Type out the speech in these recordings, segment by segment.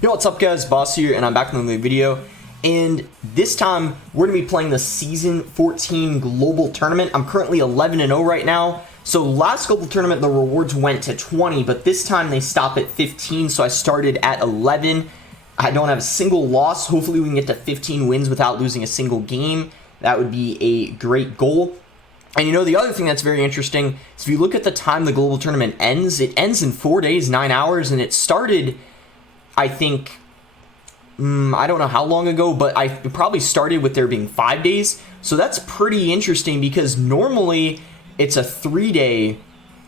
Yo, what's up guys, Boss here, and I'm back with another video, and this time we're going to be playing the Season 14 Global Tournament. I'm currently 11-0 right now, so last Global Tournament the rewards went to 20, but this time they stop at 15, so I started at 11. I don't have a single loss. Hopefully we can get to 15 wins without losing a single game. That would be a great goal. And you know, the other thing that's very interesting is if you look at the time the Global Tournament ends, it ends in 4 days, 9 hours, and it started, I think, I don't know how long ago, but it probably started with there being 5 days. So that's pretty interesting because normally it's a 3-day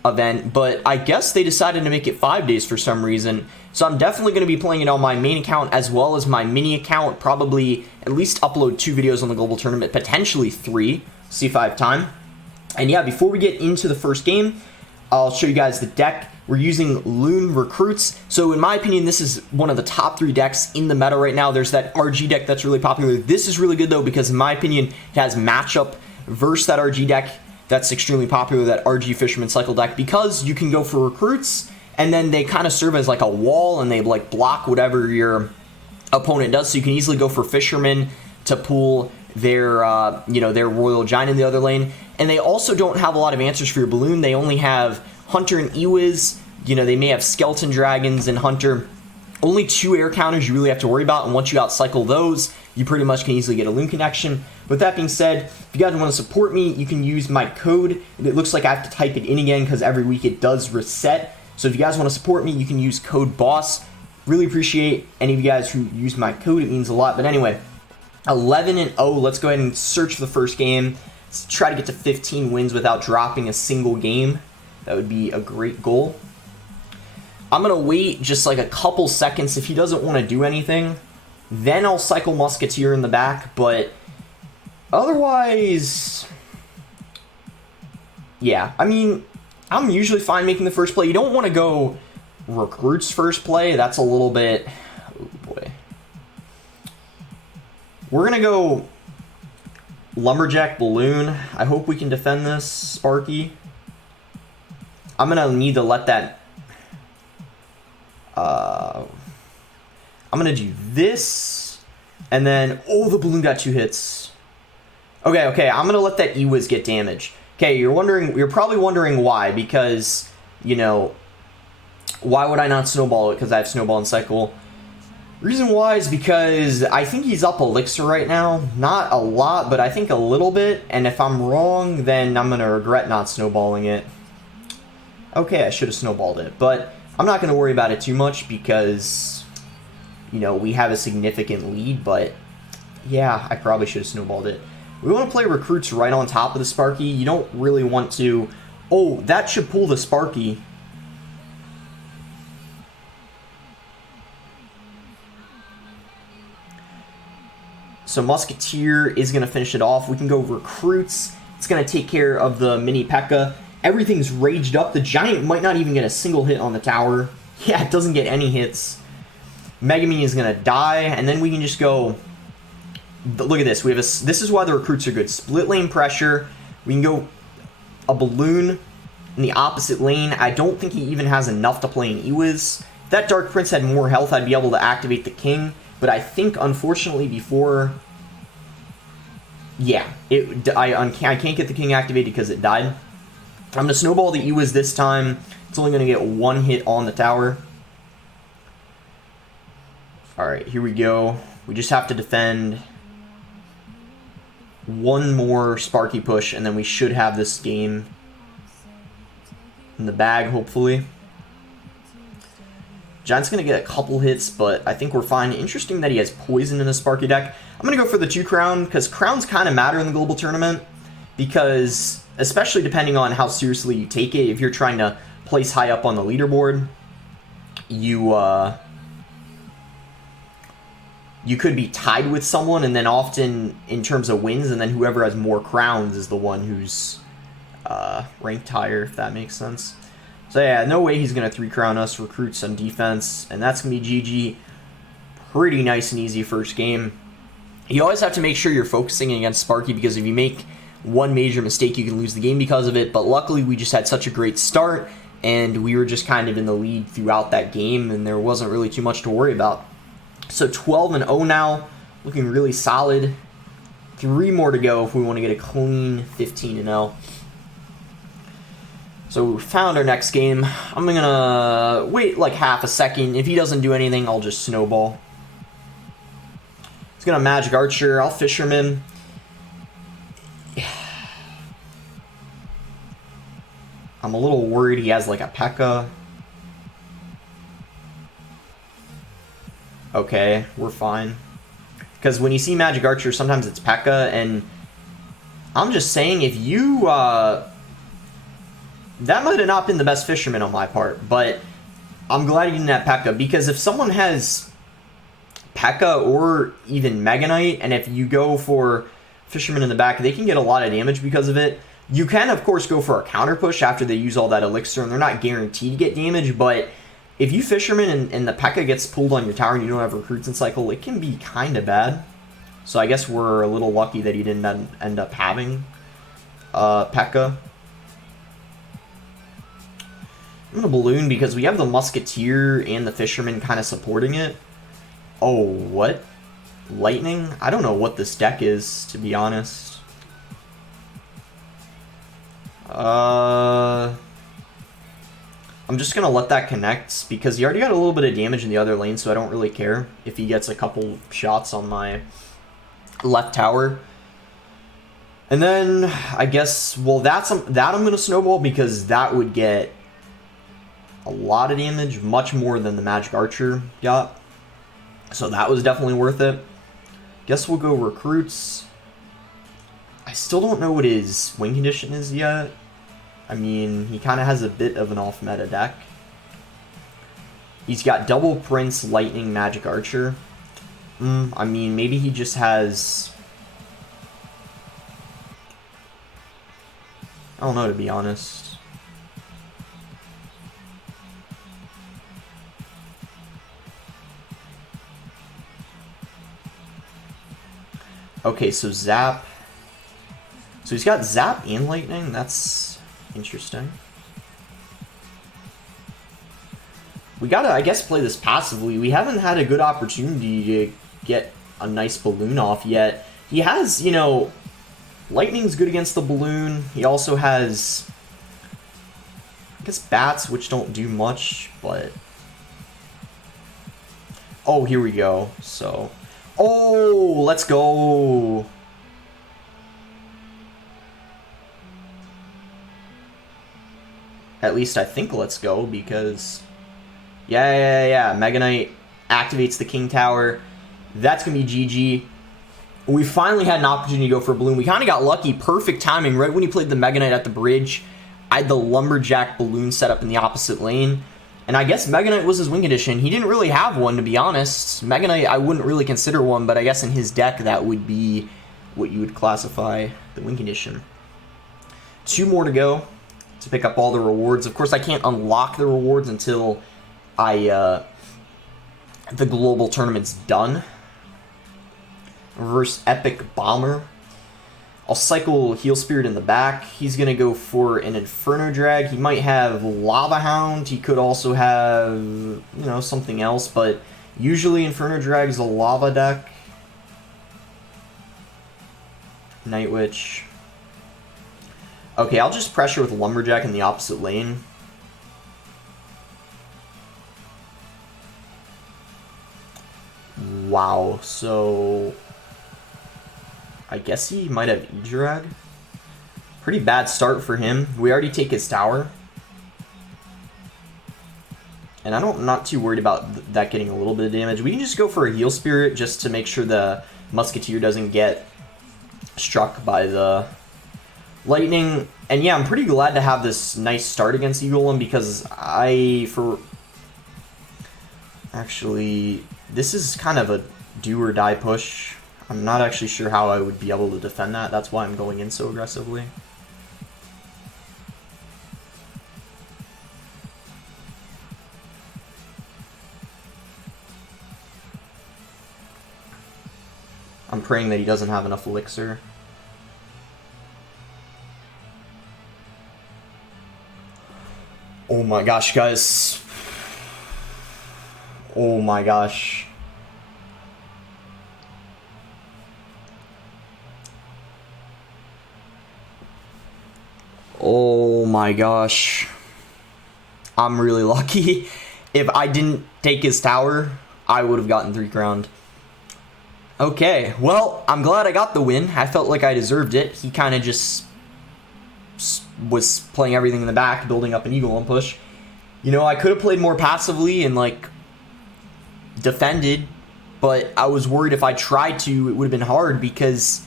event, but I guess they decided to make it 5 days for some reason. So I'm definitely going to be playing it on my main account as well as my mini account, probably at least upload 2 videos on the Global Tournament, potentially 3, see if I have time. And yeah, before we get into the first game, I'll show you guys the deck. We're using Loon Recruits. So in my opinion, this is one of the top 3 decks in the meta right now. There's that RG deck that's really popular. This is really good though because in my opinion, it has matchup versus that RG deck that's extremely popular, that RG Fisherman Cycle deck, because you can go for recruits and then they kind of serve as like a wall and they like block whatever your opponent does. So you can easily go for Fisherman to pull their their Royal Giant in the other lane. And they also don't have a lot of answers for your Balloon. They only have Hunter and Ewiz. You know, they may have Skeleton Dragons and Hunter. Only 2 air counters you really have to worry about, and once you outcycle those, you pretty much can easily get a Loon connection. With that being said, if you guys want to support me, you can use my code. It looks like I have to type it in again because every week it does reset. So if you guys want to support me, you can use code BOSS. Really appreciate any of you guys who use my code. It means a lot. But anyway, 11-0. Let's go ahead and search for the first game. Let's try to get to 15 wins without dropping a single game. That would be a great goal. I'm going to wait just like a couple seconds. If he doesn't want to do anything, then I'll cycle Musketeer in the back. But otherwise, yeah, I mean, I'm usually fine making the first play. You don't want to go Recruits first play. That's a little bit, oh boy. We're going to go Lumberjack Balloon. I hope we can defend this, Sparky. I'm going to need to let that... I'm going to do this, and then... Oh, the Balloon got 2 hits. Okay, I'm going to let that Ewiz get damage. Okay, you're probably wondering why, because, you know, why would I not snowball it? Because I have Snowball and Cycle. Reason why is because I think he's up Elixir right now. Not a lot, but I think a little bit, and if I'm wrong, then I'm going to regret not snowballing it. Okay, I should have snowballed it, but I'm not going to worry about it too much because, you know, we have a significant lead, but yeah, I probably should have snowballed it. We want to play Recruits right on top of the Sparky. You don't really want to... Oh, that should pull the Sparky. So Musketeer is going to finish it off. We can go Recruits. It's going to take care of the mini P.E.K.K.A. Everything's raged up. The Giant might not even get a single hit on the tower. Yeah, it doesn't get any hits. Mega Minion is going to die, and then we can just go... Look at this. We have a... This is why the Recruits are good. Split lane pressure. We can go a Balloon in the opposite lane. I don't think he even has enough to play in Ewiz. If that Dark Prince had more health, I'd be able to activate the King. But I think, unfortunately, before... Yeah, I can't get the King activated because it died. I'm going to snowball the Ewiz this time. It's only going to get 1 hit on the tower. Alright, here we go. We just have to defend 1 more Sparky push, and then we should have this game in the bag, hopefully. Giant's going to get a couple hits, but I think we're fine. Interesting that he has Poison in his Sparky deck. I'm going to go for the 2 Crown, because Crowns kind of matter in the Global Tournament, because... especially depending on how seriously you take it. If you're trying to place high up on the leaderboard, you could be tied with someone, and then often in terms of wins, and then whoever has more crowns is the one who's ranked higher, if that makes sense. So yeah, no way he's going to 3 crown us. Recruits on defense, and that's going to be GG. Pretty nice and easy first game. You always have to make sure you're focusing against Sparky, because if you make one major mistake, you can lose the game because of it. But luckily, we just had such a great start, and we were just kind of in the lead throughout that game, and there wasn't really too much to worry about. So 12 and 0 now, looking really solid. 3 more to go if we want to get a clean 15 and 0. So we found our next game. I'm gonna wait like half a second. If he doesn't do anything, I'll just snowball. He's gonna Magic Archer. I'll Fisherman. I'm a little worried he has like a P.E.K.K.A. Okay, we're fine. Because when you see Magic Archer, sometimes it's P.E.K.K.A. And I'm just saying, if you... that might have not been the best Fisherman on my part, but I'm glad he didn't have P.E.K.K.A. Because if someone has P.E.K.K.A. or even Mega Knight, and if you go for Fisherman in the back, they can get a lot of damage because of it. You can, of course, go for a counter push after they use all that elixir, and they're not guaranteed to get damage, but if you Fisherman and the P.E.K.K.A. gets pulled on your tower and you don't have recruits in cycle, it can be kind of bad. So I guess we're a little lucky that he didn't end up having P.E.K.K.A. I'm going to Balloon because we have the Musketeer and the Fisherman kind of supporting it. Oh, what? Lightning? I don't know what this deck is, to be honest. I'm just going to let that connect because he already got a little bit of damage in the other lane, so I don't really care if he gets a couple shots on my left tower. And then I guess, well, that I'm going to snowball because that would get a lot of damage, much more than the Magic Archer got. So that was definitely worth it. Guess we'll go recruits. I still don't know what his win condition is yet. I mean, he kind of has a bit of an off-meta deck. He's got double Prince, Lightning, Magic Archer. I mean, maybe he just has... I don't know, to be honest. Okay, so Zap. So he's got Zap and Lightning. That's interesting. We gotta, I guess, play this passively. We haven't had a good opportunity to get a nice balloon off yet. He has, you know, Lightning's good against the balloon. He also has, I guess, Bats, which don't do much, but... Oh, here we go. So... Oh, let's go! At least I think let's go, because... Yeah. Mega Knight activates the King Tower. That's going to be GG. We finally had an opportunity to go for a balloon. We kind of got lucky. Perfect timing. Right when he played the Mega Knight at the bridge, I had the Lumberjack balloon set up in the opposite lane. And I guess Mega Knight was his win condition. He didn't really have one, to be honest. Mega Knight, I wouldn't really consider one, but I guess in his deck, that would be what you would classify the win condition. 2 more to go to pick up all the rewards. Of course, I can't unlock the rewards until the global tournament's done. Reverse Epic Bomber. I'll cycle Heal Spirit in the back. He's going to go for an Inferno Drag. He might have Lava Hound. He could also have, you know, something else, but usually Inferno Drag is a Lava deck. Night Witch. Okay, I'll just pressure with Lumberjack in the opposite lane. Wow, so... I guess he might have E-Drag. Pretty bad start for him. We already take his tower. And I'm not too worried about that getting a little bit of damage. We can just go for a Heal Spirit just to make sure the Musketeer doesn't get struck by the Lightning. And yeah, I'm pretty glad to have this nice start against Eagleum because actually, this is kind of a do or die push. I'm not actually sure how I would be able to defend that. That's why I'm going in so aggressively. I'm praying that he doesn't have enough elixir. Oh my gosh, guys. Oh my gosh. Oh my gosh. I'm really lucky. If I didn't take his tower, I would have gotten 3 crowned. Okay, well, I'm glad I got the win. I felt like I deserved it. He kind of just was playing everything in the back, building up an Eagle and push. You know, I could have played more passively and, like, defended, but I was worried if I tried to, it would have been hard because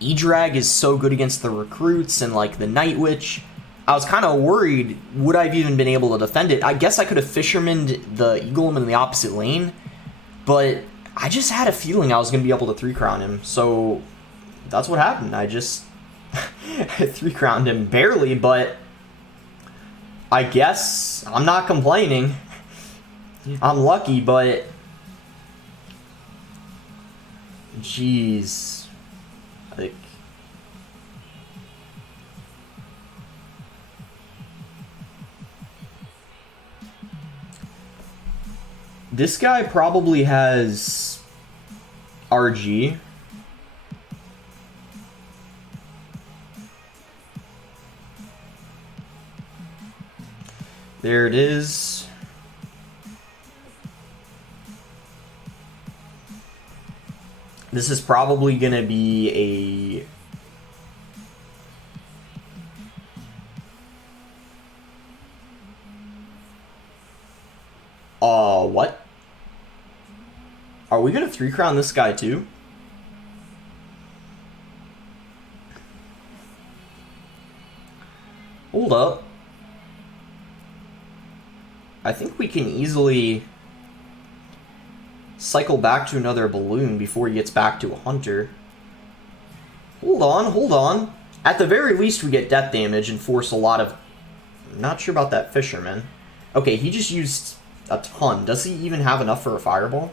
E-Drag is so good against the recruits and, like, the Night Witch. I was kind of worried, would I have even been able to defend it? I guess I could have Fishermaned the Eagle in the opposite lane, but I just had a feeling I was going to be able to 3-crown him, so that's what happened. I just 3-crowned him barely, but I guess I'm not complaining. I'm lucky, but jeez. Like, this guy probably has RG. There it is. This is probably going to be a... what? Are we going to 3-crown this guy too? Hold up. I think we can easily cycle back to another balloon before he gets back to a hunter. Hold on, hold on. At the very least, we get death damage and force a lot of... I'm not sure about that fisherman. Okay, he just used a ton. Does he even have enough for a fireball?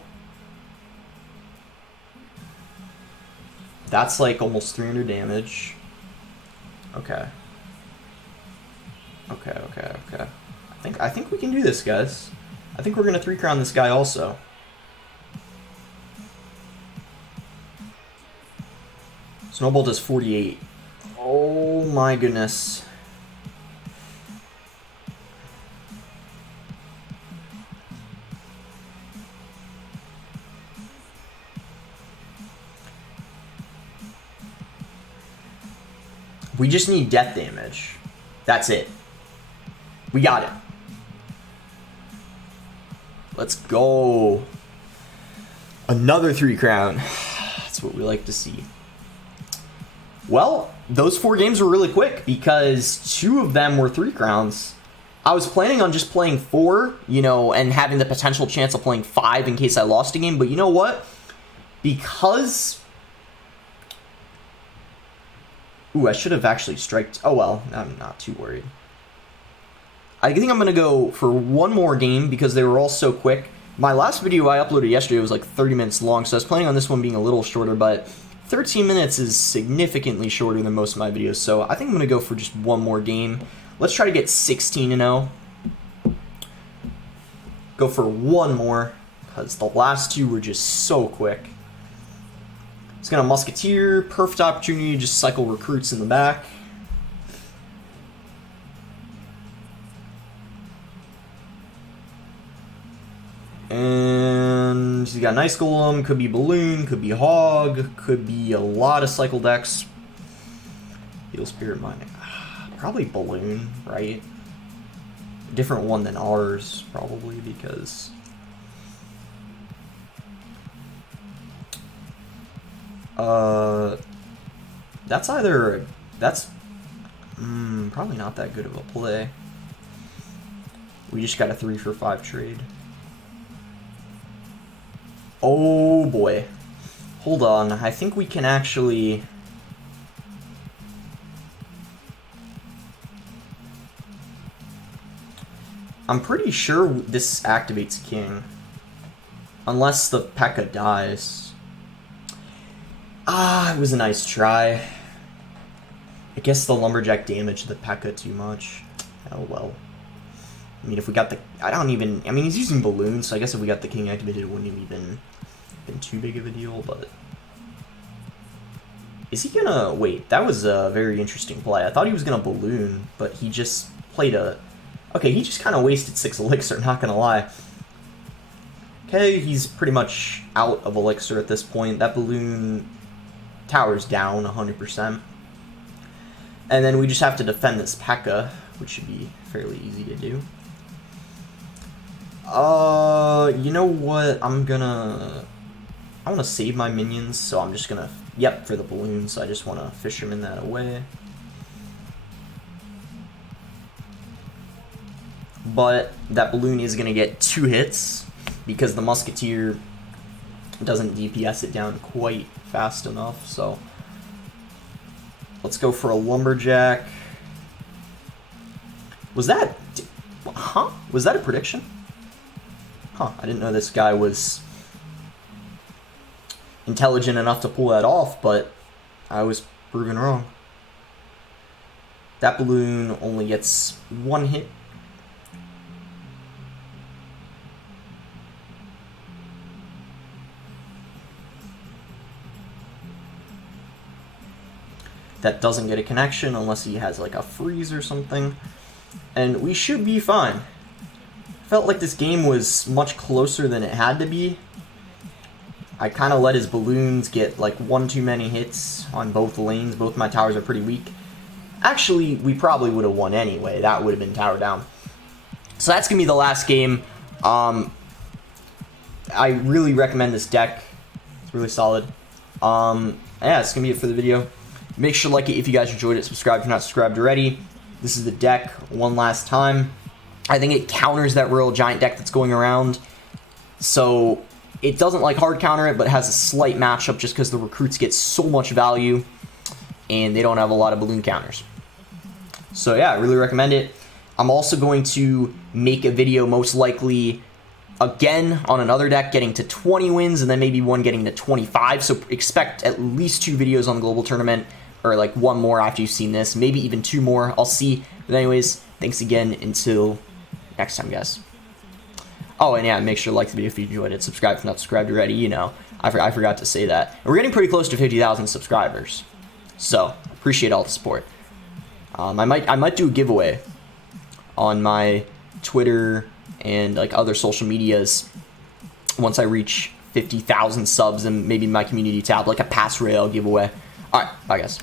That's like almost 300 damage. Okay. Okay. I think we can do this, guys. I think we're gonna 3-crown this guy also. Snowball does 48. Oh my goodness. We just need death damage. That's it. We got it. Let's go. Another 3-crown. That's what we like to see. Well, those 4 games were really quick because 2 of them were 3-crowns. I was planning on just playing 4, you know, and having the potential chance of playing 5 in case I lost a game. But you know what? Because... ooh, I should have actually striked... oh, well, I'm not too worried. I think I'm going to go for 1 more game because they were all so quick. My last video I uploaded yesterday was like 30 minutes long, so I was planning on this one being a little shorter, but 13 minutes is significantly shorter than most of my videos, so I think I'm going to go for just 1 more game. Let's try to get 16-0. Go for 1 more, because the last 2 were just so quick. It's going to Musketeer, perfect opportunity to just cycle recruits in the back. And he's got Nice Golem, could be Balloon, could be Hog, could be a lot of cycle decks. Heal Spirit Mine. Probably Balloon, right? A different one than ours, probably, because... that's either... that's... probably not that good of a play. We just got a 3-for-5 trade. Oh boy. Hold on, I think we can actually... I'm pretty sure this activates King. Unless the P.E.K.K.A. dies. Ah, it was a nice try. I guess the Lumberjack damaged the P.E.K.K.A. too much. Oh well. I mean, if we got the... I mean, he's using balloons, so I guess if we got the King activated, it wouldn't have even been too big of a deal, but... Is he gonna... Wait, that was a very interesting play. I thought he was gonna balloon, but he just played a... Okay, he just kind of wasted 6 elixir, not gonna lie. Okay, he's pretty much out of elixir at this point. That balloon tower's down 100%. And then we just have to defend this P.E.K.K.A, which should be fairly easy to do. You know what? I want to save my minions, so I'm just gonna... Yep, for the balloon, so I just want to fisherman that away. But that balloon is gonna get 2 hits, because the musketeer doesn't DPS it down quite fast enough, so... Let's go for a lumberjack. Was that... Huh? Was that a prediction? Huh, I didn't know this guy was intelligent enough to pull that off, but I was proven wrong. That balloon only gets 1 hit. That doesn't get a connection unless he has like a freeze or something. And we should be fine. Felt like this game was much closer than it had to be. I kind of let his balloons get like 1 too many hits on both lanes. Both my towers are pretty weak. Actually, we probably would have won anyway. That would have been tower down. So that's going to be the last game. I really recommend this deck. It's really solid. Yeah, it's going to be it for the video. Make sure to like it if you guys enjoyed it. Subscribe if you're not subscribed already. This is the deck one last time. I think it counters that Royal Giant deck that's going around. So it doesn't like hard counter it, but it has a slight matchup just because the recruits get so much value and they don't have a lot of balloon counters. So yeah, I really recommend it. I'm also going to make a video most likely again on another deck getting to 20 wins and then maybe one getting to 25. So expect at least 2 videos on the global tournament, or like 1 more after you've seen this, maybe even 2 more. I'll see. But anyways, thanks again until next time, guys. Oh, and yeah, make sure to like the video if you enjoyed it. Subscribe if you're not subscribed already. You know, I forgot to say that. And we're getting pretty close to 50,000 subscribers. So, appreciate all the support. I might do a giveaway on my Twitter and like other social medias once I reach 50,000 subs, and maybe my community tab, like a pass rail giveaway. Alright, bye guys.